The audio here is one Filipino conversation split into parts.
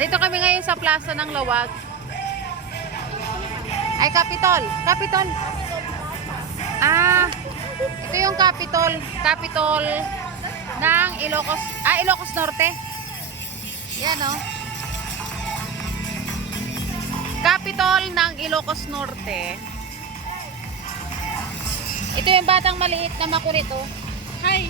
Dito kami ngayon sa Plaza ng Lawag. Ay, Capitol. Capitol. Ah, ito yung Capitol. Capitol ng Ilocos. Ah, Ilocos Norte. Yan, oh. Capitol ng Ilocos Norte. Ito yung batang maliit na makulit, oh. Hi.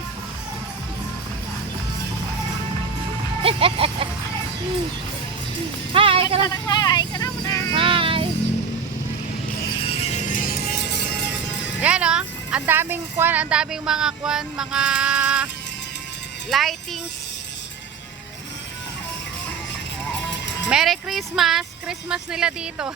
Hi, ka lang. Hi, ka na muna. Hi. Yan, oh. Ang daming kwan, ang daming mga kwan, mga lightings. Merry Christmas. Christmas nila dito.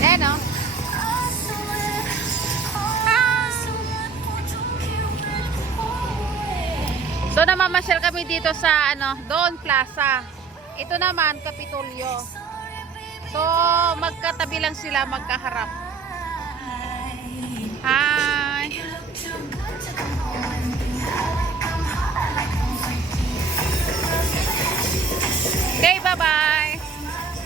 Yan, oh. So namamasyal kami dito sa Doon Plaza. Ito naman Kapitolyo. So magkatabi lang sila, magkaharap. Hi. Okay, bye-bye.